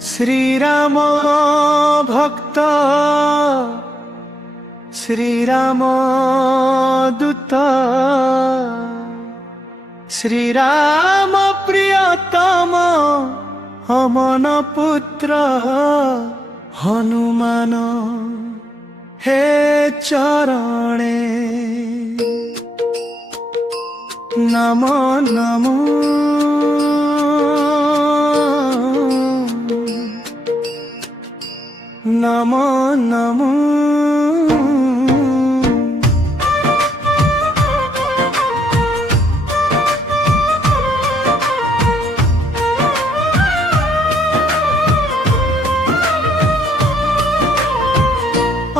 শ্রীরাম ভক্ত শ্রীরাম দূত শ্রীরাম প্রিয়তম অমন পুত্র হনুমান হে চরণে নম নম নম নম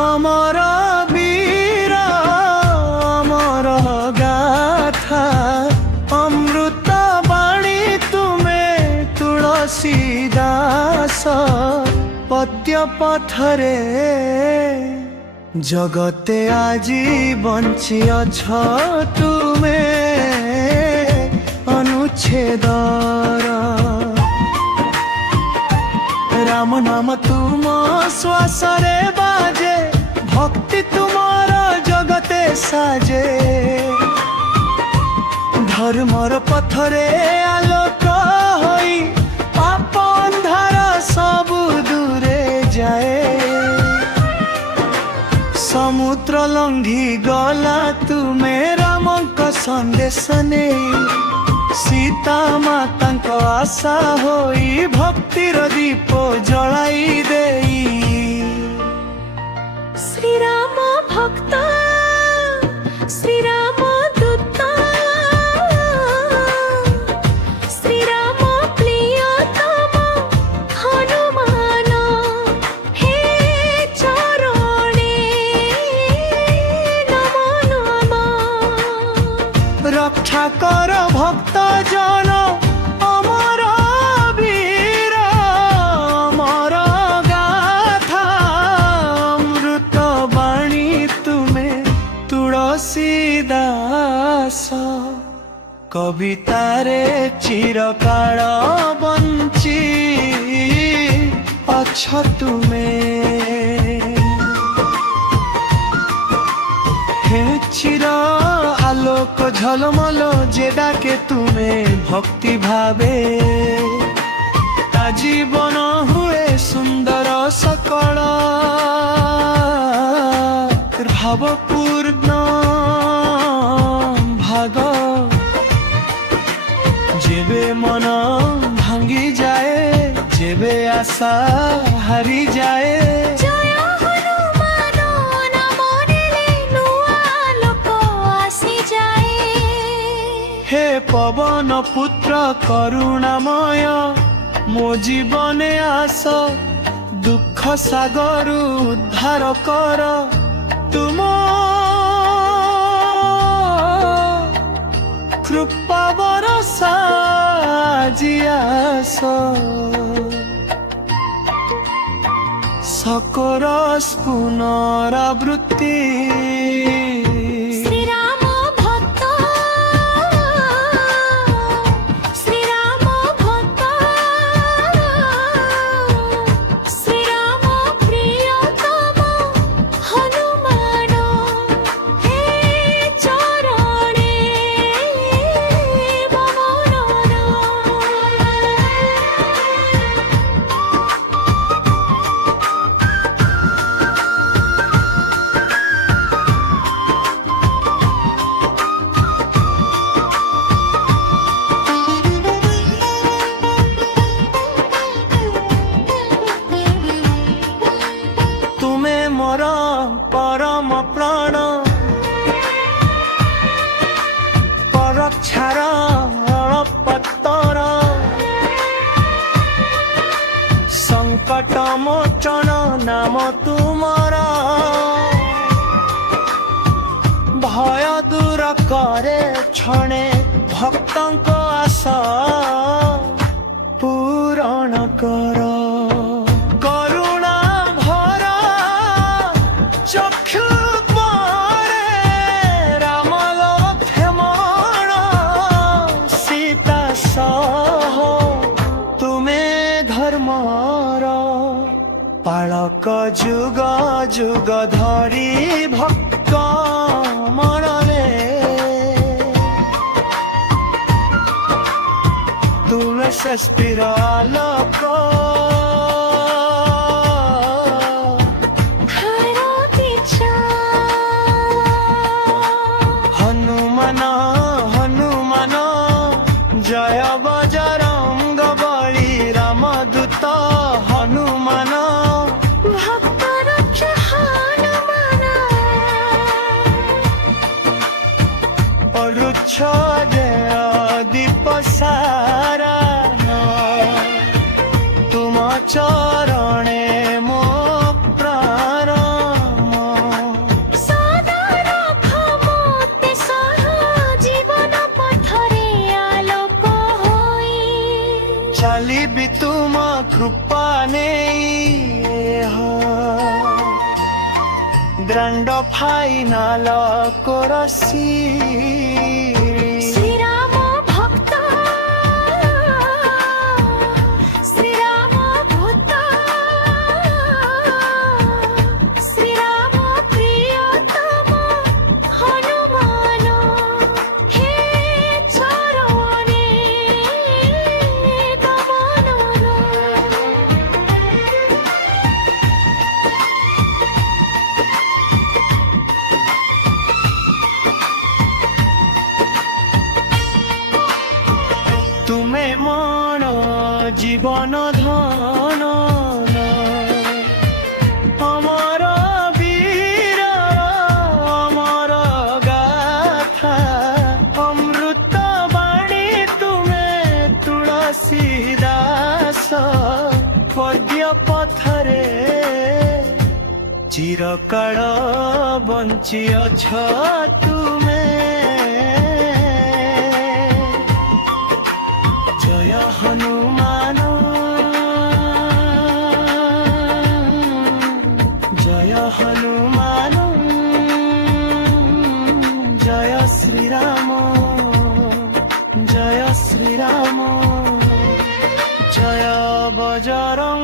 অমর বীর অমর গাথা অমৃত বাণী তুমে তুলসী দাস পদ্য পথরে জগতে আজি বঞ্চি অছ তুমে অনুচ্ছেদর রাম নাম তুম শ্বাসরে বাজে ভক্তি তুমর জগতে সাজে ধর্মর পথরে আলোক হই পাপ ଅନ୍ଧାର ସବୁ দূরে যায় সমুদ্র লঙ্ঘি গলা তুমে রামଙ୍କ সন্দেশ নেই সীতা মাতাଙ୍କ আশা হই ভক্তির দীপ জলাই দেই শ্রীরাম ভক্ত শ্রীরাম দূত শ্রীরাম প্রিয়তম হনুমান হে চরণে নম নম রক্ষা কর ভক্ত জন অমর বীর অমর গাথা অমৃত বাণী তুমে তুলসী দাস কবিতারে চিরকাল বঞ্চি অছ তুমে হে চির আলোক ঝলমল যে ডাকে তুমে ভক্তি ভাবে জীবন হুয়ে সুন্দর সকল ভাবপূর্ণ ভাগ যেবে মন ভাঙ্গি যায় যেবে আশা হারি যায় জয় হনুমান নাম নেলে নূଆ লোক আসিযাଏ হে পবন পুত্র করুণাময় মো জীবনে আস দুঃখ সাগর উদ্ধার কর তুম কৃপা বরষা আজি আস সকর পুনরাবৃত্তি শ্রীরাম ভক্ত শ্রীরাম ভক্ত শ্রীরাম প্রিয়তম হনুমান হে চরণে মম নম তুমে মোর পরম প্রাণ পরক্ষার পত্তর সংকট মোচন নাম তুমর ভয় দূর করে ছণে ভক্তଙ୍କ আশা পূରଣ কর করুণা ভরা চক্ষু পরে রাম লক্ষ্মণ সীতা সহ তুমে ଧର୍ମର ପାଳକ ଯୁଗ ଯୁଗ ଧରି ଭକ୍ତ ମନରେ ତୁମେ ଷଷ୍ଠୀର ଆଲୋକ ହନୁମାନ ହନୁମାନ ଜୟ ବଜରଙ୍ଗ ବଳି ରାମଦୂତ ହନୁମାନ ভক্ত রক্ষা হনুমান অরুচ্ছ দীপ সারা তুম চরণে মো প্রাণ সদা রাখ মোতে সহ জীবন পথরে আলোক হই চালিবি তুম কৃপা নেই দ্রণ্ড ফাইনাল করসি শ্রীরাম ভক্ত শ্রীরাম ভূত শ্রীরাম প্রিয়তম হনুমান হে চরণে গমন তুমে মন জীবন ধন অমর বীর অমর গাথা অমৃত বাণী তুমে তুলসী দাস পদ্য পথরে চিরকাଳ বঞ্চিଅଛ ତୁମେ জয় হনুমান জয় হনুমান জয় শ্রীরাম জয় শ্রীরাম জয় বজরঙ্গ